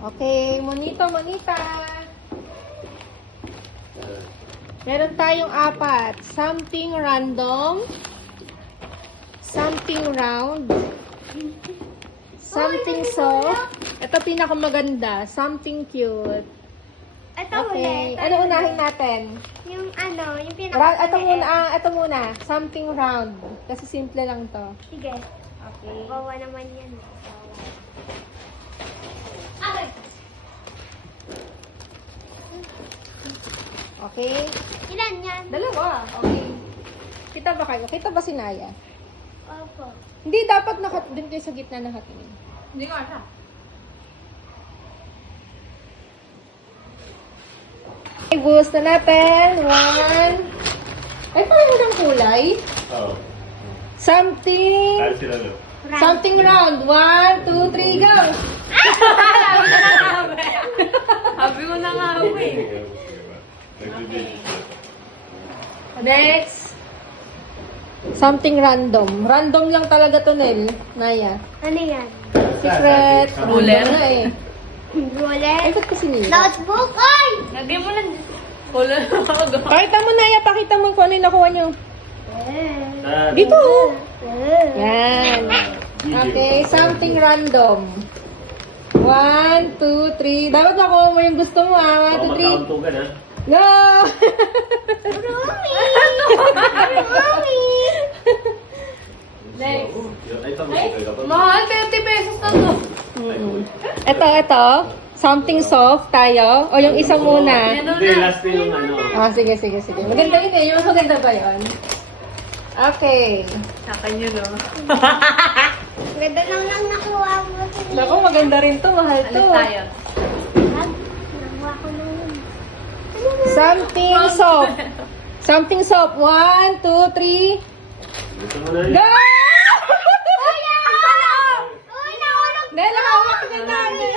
Okay, monita. Meron tayong apat. Something random. Something round. Something soft. Ito pinakamaganda. Something cute. Ito Okay. ulit. Ano unahin natin? Yung yung Ito muna. Something round. Kasi simple lang to. Sige. Okay. Bawa naman yan. Okay. Ilan yan? Dalawa. Okay. Kita ba kayo? Kita ba si Naya? Opo. Hindi, dapat doon kayo sa gitna nakatingin. Hindi nga siya. Okay, boost na natin. One. Ay, pareho ng kulay. Oo. Something. Kahit sila lo. Something round. 1, 2, 3, go! Sabi ko na nga ako eh. Nagbibigay siya. Next. Something random. Random lang talaga to, Nel. Naya. Ano yan? Secret. Ruler? Random na eh. Roulette? Ay, ba't kasi nila? Notebook? Ay! Lagay mo lang. Wala na ako. Pakita mo, Naya. Pakita mo kung ano yung nakuha nyo. Sa- Dito. Yan. Okay, something random. 1, 2, 3. Dapat nakuha mo yung gusto mo, ah. 1, 2, 3. Magkauntugan, ha? Go! Rumi! Rumi! Next. Ay, ito, magkakagal ka pa. Mahal, 30 pesos na to. Ito. Something soft tayo. O yung isa muna. Hindi, last na yung ano. Ah, sige. Maganda yun eh. Yung mas maganda ba yun? Okay. Sa kanya, no? Ganda lang nakuha mo. Naku, maganda rin to. Mahal to. Alis tayo. Nakuha ko na yun. Something soft. Something soft. 1, 2, 3. Gusto mo na yun? Go! Uy, nahulog! Nela, hawak niya natin.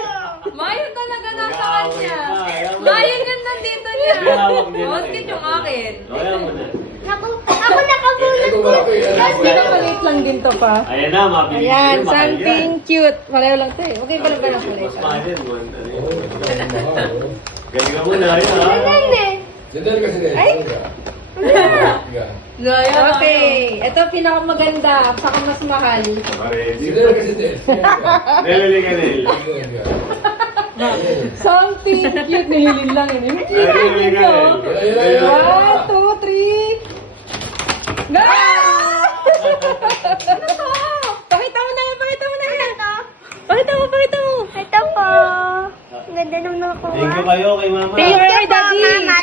Mayo talaga nasa Mag-aaway kanya. pa, ayaw mo. Mayo yan nandito niya. May hawak niya Huwag na eh. ka yung akin. Ayaw mo na. Ako nakabulot ko. Hindi na maliit lang din to pa. Ayan na, mabilis Ayan, yun, mahal something yan. cute. Pareho lang to eh. Okay ba lang ba ng kulit? Mas mahal yan, man. Ano yun? Galingan mo na, ayun ha. Dito kasi din. Ay! Gaya Okay, ito pinakamaganda, saka mas mahal. Pare, Dito kasi din. Nelali ka, Nel. Something cute, nililin lang yun. Cute Nelali ka, Nel. 1, 2, 3. Go! Pakita mo na yan, pakita mo na yan. Pakita mo. Ito po. Ang ganda nung nakuha. Thank you kayo kay mama. Thank you, Daddy. Mama.